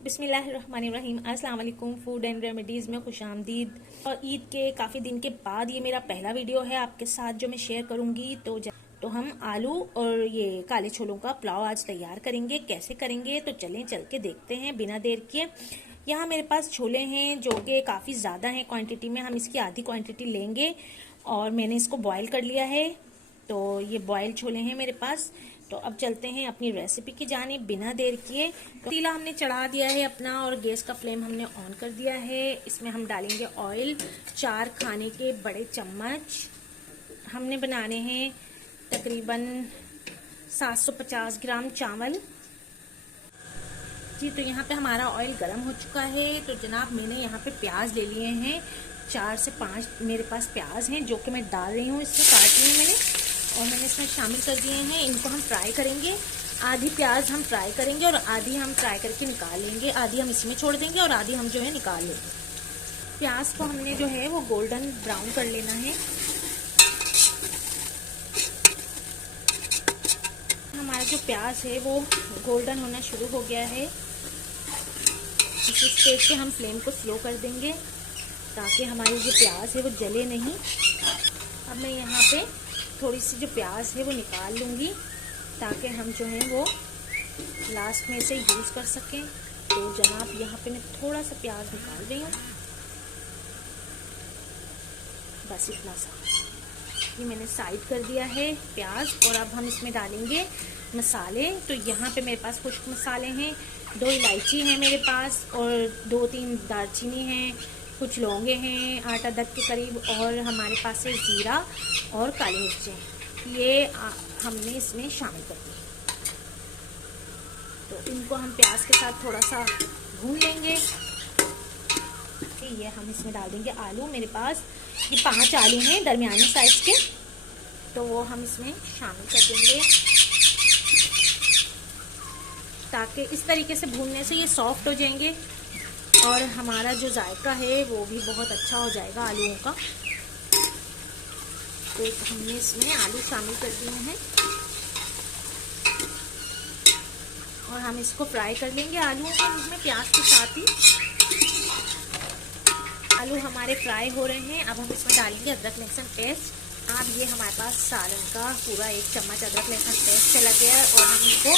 बिस्मिल्लाहिर्रहमानिर्रहीम। अस्सलाम वालेकुम। फूड एंड रेमेडीज़ में खुशामदीद। और ईद के काफ़ी दिन के बाद ये मेरा पहला वीडियो है आपके साथ जो मैं शेयर करूंगी। तो हम आलू और ये काले छोलों का पुलाव आज तैयार करेंगे। कैसे करेंगे तो चलें चल के देखते हैं बिना देर किए। यहाँ मेरे पास छोले हैं जो कि काफ़ी ज़्यादा हैं क्वांटिटी में। हम इसकी आधी क्वांटिटी लेंगे और मैंने इसको बॉयल कर लिया है। तो ये बॉयल छोले हैं मेरे पास। तो अब चलते हैं अपनी रेसिपी की जानिब बिना देर किए। पतीला हमने चढ़ा दिया है अपना और गैस का फ्लेम हमने ऑन कर दिया है। इसमें हम डालेंगे ऑयल। 4 खाने के बड़े चम्मच। हमने बनाने हैं तकरीबन 750 ग्राम चावल। जी तो यहाँ पे हमारा ऑयल गर्म हो चुका है। तो जनाब मैंने यहाँ पे प्याज ले लिए हैं। 4 से 5 मेरे पास प्याज हैं जो कि मैं डाल रही हूँ। इसमें काट लिए मैंने और मैंने इसमें शामिल कर दिए हैं। इनको हम फ्राई करेंगे। आधी प्याज हम फ्राई करेंगे और आधी हम फ्राई करके निकाल लेंगे। आधी हम इसमें छोड़ देंगे और आधी हम जो है निकाल लेंगे। प्याज को हमने जो है वो गोल्डन ब्राउन कर लेना है। हमारा जो प्याज है वो गोल्डन होना शुरू हो गया है। इस स्टेज पे हम फ्लेम को स्लो कर देंगे ताकि हमारी जो प्याज है वो जले नहीं। अब मैं यहाँ पे थोड़ी सी जो प्याज है वो निकाल लूँगी ताकि हम जो है वो लास्ट में से यूज़ कर सकें। तो जनाब यहाँ पे मैं थोड़ा सा प्याज निकाल रही हूँ, बस इतना सा। ये मैंने साइड कर दिया है प्याज। और अब हम इसमें डालेंगे मसाले। तो यहाँ पे मेरे पास खुश्क मसाले हैं। 2 इलायची हैं मेरे पास और 2-3 दालचीनी हैं, कुछ लौंगे हैं 8-10 के करीब, और हमारे पास है ज़ीरा और काली मिर्चें। ये हमने इसमें शामिल कर दी। तो इनको हम प्याज के साथ थोड़ा सा भून लेंगे। ये हम इसमें डाल देंगे आलू। मेरे पास ये 5 आलू हैं दरमियाने साइज के, तो वो हम इसमें शामिल कर देंगे ताकि इस तरीके से भूनने से ये सॉफ्ट हो जाएंगे और हमारा जो जायका है वो भी बहुत अच्छा हो जाएगा आलूओं का। तो हमने इसमें आलू शामिल कर दिए हैं और हम इसको फ्राई कर लेंगे आलूओं को इसमें प्याज के साथ ही। आलू हमारे फ्राई हो रहे हैं। अब हम इसमें डालेंगे अदरक लहसुन पेस्ट। अब ये हमारे पास सालन का पूरा 1 चम्मच अदरक लहसुन पेस्ट चला गया है और हम इसको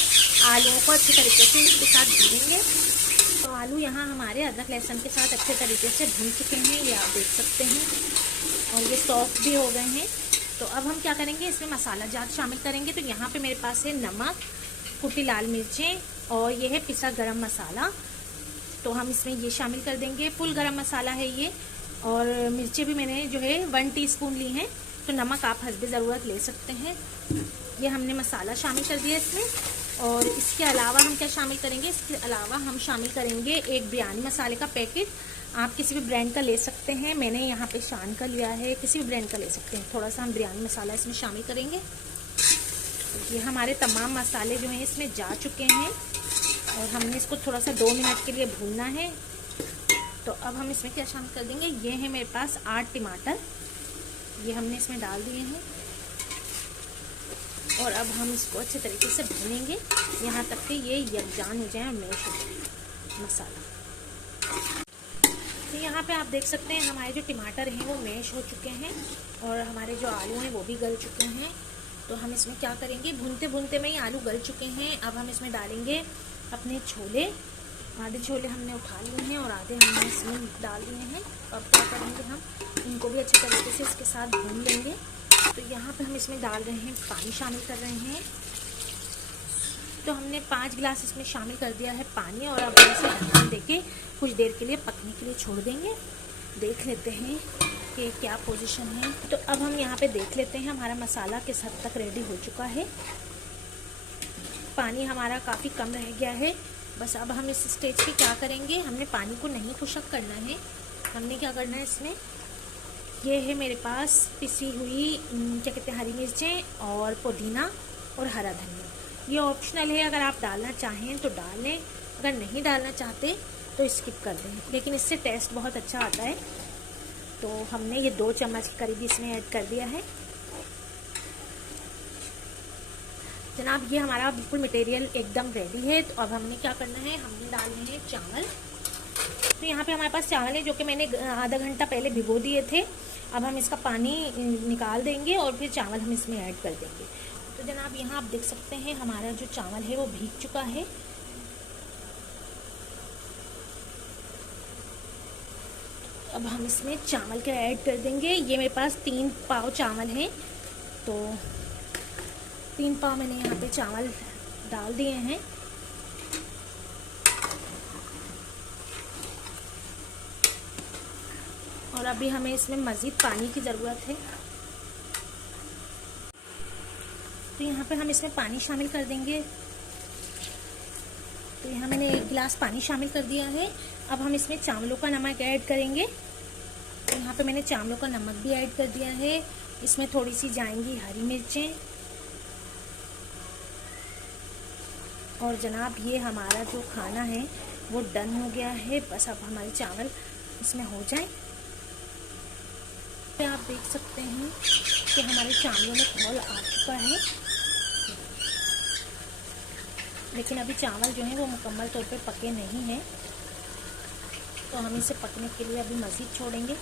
आलूओं को अच्छे तरीके से इसके साथ भूनेंगे। तो आलू यहाँ हमारे अदरक लहसुन के साथ अच्छे तरीके से भून चुके हैं, ये आप देख सकते हैं, और ये सॉफ्ट भी हो गए हैं। तो अब हम क्या करेंगे, इसमें मसाला जात शामिल करेंगे। तो यहाँ पे मेरे पास है नमक, कुटी लाल मिर्चें और ये है पिसा गरम मसाला। तो हम इसमें ये शामिल कर देंगे। फुल गरम मसाला है ये। और मिर्चें भी मैंने जो है 1 टीस्पून ली हैं। तो नमक आप हस्बे ज़रूरत ले सकते हैं। ये हमने मसाला शामिल कर दिया इसमें। और इसके अलावा हम क्या शामिल करेंगे, इसके अलावा हम शामिल करेंगे 1 बिरयानी मसाले का पैकेट। आप किसी भी ब्रांड का ले सकते हैं। मैंने यहाँ पे शान का लिया है, किसी भी ब्रांड का ले सकते हैं। थोड़ा सा हम बिरयानी मसाला इसमें शामिल करेंगे। ये हमारे तमाम मसाले जो हैं इसमें जा चुके हैं और हमने इसको थोड़ा सा 2 मिनट के लिए भूनना है। तो अब हम इसमें क्या शामिल कर देंगे, ये है मेरे पास 8 टमाटर, ये हमने इसमें डाल दिए हैं। और अब हम इसको अच्छे तरीके से भूनेंगे यहाँ तक कि ये यकजान हो जाए और मैश हो जाए मसाला। तो यहाँ पे आप देख सकते हैं हमारे जो टमाटर हैं वो मैश हो चुके हैं और हमारे जो आलू हैं वो भी गल चुके हैं। तो हम इसमें क्या करेंगे, भूनते भूनते में ही आलू गल चुके हैं। अब हम इसमें डालेंगे अपने छोले। आधे छोले हमने उठा लिए हैं और आधे हमने इसमें डाल दिए हैं। अब क्या करेंगे, हम इनको भी अच्छे तरीके से इसके साथ भून लेंगे। तो यहाँ पे हम इसमें डाल रहे हैं पानी, शामिल कर रहे हैं। तो हमने 5 गिलास इसमें शामिल कर दिया है पानी और अब इसे ढक्कन देके कुछ देर के लिए पकने के लिए छोड़ देंगे। देख लेते हैं कि क्या पोजीशन है। तो अब हम यहाँ पे देख लेते हैं हमारा मसाला किस हद तक रेडी हो चुका है। पानी हमारा काफ़ी कम रह गया है। बस अब हम इस स्टेज पे क्या करेंगे, हमने पानी को नहीं खुश्क करना है। हमने क्या करना है, इसमें ये है मेरे पास पिसी हुई क्या कहते हैं हरी मिर्चें और पुदीना और हरा धनिया। ये ऑप्शनल है, अगर आप डालना चाहें तो डाल लें, अगर नहीं डालना चाहते तो स्किप कर दें, लेकिन इससे टेस्ट बहुत अच्छा आता है। तो हमने ये 2 चम्मच के करीब इसमें ऐड कर दिया है। जनाब ये हमारा बिल्कुल मटेरियल एकदम रेडी है। तो अब हमने क्या करना है, हमने डालने हैं चावल। तो यहाँ पे हमारे पास चावल है जो कि मैंने आधा घंटा पहले भिगो दिए थे। अब हम इसका पानी निकाल देंगे और फिर चावल हम इसमें ऐड कर देंगे। तो जनाब यहाँ आप देख सकते हैं हमारा जो चावल है वो भीग चुका है। अब हम इसमें चावल का ऐड कर देंगे। ये मेरे पास 3 पाव चावल हैं, तो 3 पाव मैंने यहाँ पे चावल डाल दिए हैं। और अभी हमें इसमें मज़ीद पानी की ज़रूरत है। तो यहाँ पे हम इसमें पानी शामिल कर देंगे। तो यहाँ मैंने 1 गिलास पानी शामिल कर दिया है। अब हम इसमें चावलों का नमक ऐड करेंगे। तो यहाँ पे मैंने चावलों का नमक भी ऐड कर दिया है। इसमें थोड़ी सी जाएंगी हरी मिर्चें। और जनाब ये हमारा जो खाना है वो डन हो गया है। बस अब हमारे चावल इसमें हो जाए। तो आप देख सकते हैं कि हमारे चावलों में खौल आ चुका है, लेकिन अभी चावल जो है वो मुकम्मल तौर पे पके नहीं हैं। तो हम इसे पकने के लिए अभी मज़ीद छोड़ेंगे।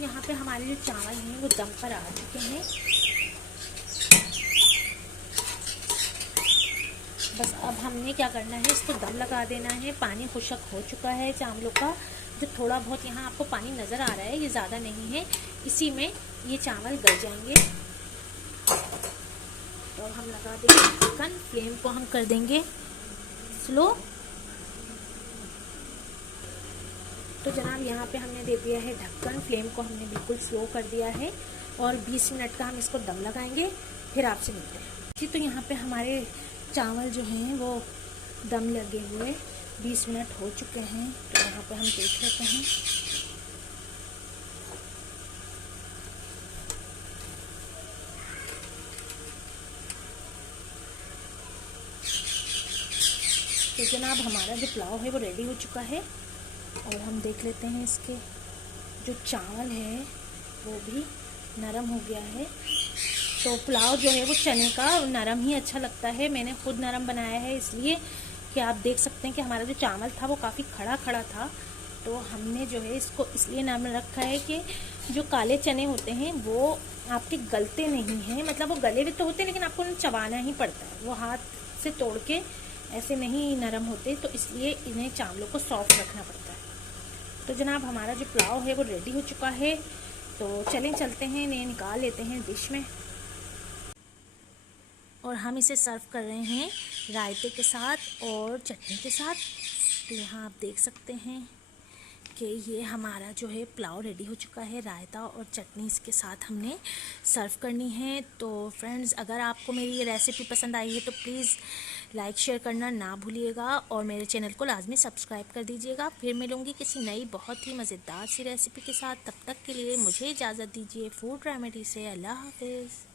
यहाँ पे हमारे जो चावल हैं वो दम पर आ चुके हैं। बस अब हमने क्या करना है, इसको दम लगा देना है। पानी खुशक हो चुका है चावलों का। जो थोड़ा बहुत यहाँ आपको पानी नज़र आ रहा है ये ज़्यादा नहीं है, इसी में ये चावल गल जाएंगे। तो अब हम लगा देंगे ढक्कन। फ्लेम को हम कर देंगे स्लो। तो जनाब यहाँ पे हमने दे दिया है ढक्कन। फ्लेम को हमने बिल्कुल स्लो कर दिया है और 20 मिनट का हम इसको दम लगाएंगे, फिर आपसे मिलते हैं जी। तो यहाँ पे हमारे चावल जो हैं वो दम लगे हुए 20 मिनट हो चुके हैं। तो यहाँ पे हम देख लेते हैं। तो जनाब हमारा जो पुलाव है वो रेडी हो चुका है। और हम देख लेते हैं इसके जो चावल है वो भी नरम हो गया है। तो पुलाव जो है वो चने का नरम ही अच्छा लगता है। मैंने खुद नरम बनाया है, इसलिए कि आप देख सकते हैं कि हमारा जो चावल था वो काफ़ी खड़ा खड़ा था। तो हमने जो है इसको इसलिए नाम रखा है कि जो काले चने होते हैं वो आपके गलते नहीं हैं। मतलब वो गले हुए तो होते हैं लेकिन आपको उन्हें चबाना ही पड़ता है, वो हाथ से तोड़ के ऐसे नहीं नरम होते। तो इसलिए इन्हें चावलों को सॉफ्ट रखना पड़ता है। तो जनाब हमारा जो पुलाव है वो रेडी हो चुका है। तो चलें चलते हैं, इन्हें निकाल लेते हैं डिश में। और हम इसे सर्व कर रहे हैं रायते के साथ और चटनी के साथ। तो यहाँ आप देख सकते हैं कि ये हमारा जो है पुलाव रेडी हो चुका है। रायता और चटनी इसके साथ हमने सर्व करनी है। तो फ्रेंड्स, अगर आपको मेरी ये रेसिपी पसंद आई है तो प्लीज़ लाइक शेयर करना ना भूलिएगा और मेरे चैनल को लाजमी सब्सक्राइब कर दीजिएगा। फिर मिलूँगी किसी नई बहुत ही मज़ेदार सी रेसिपी के साथ। तब तक के लिए मुझे इजाज़त दीजिए फूड रेमेडी से। अल्लाह हाफिज़।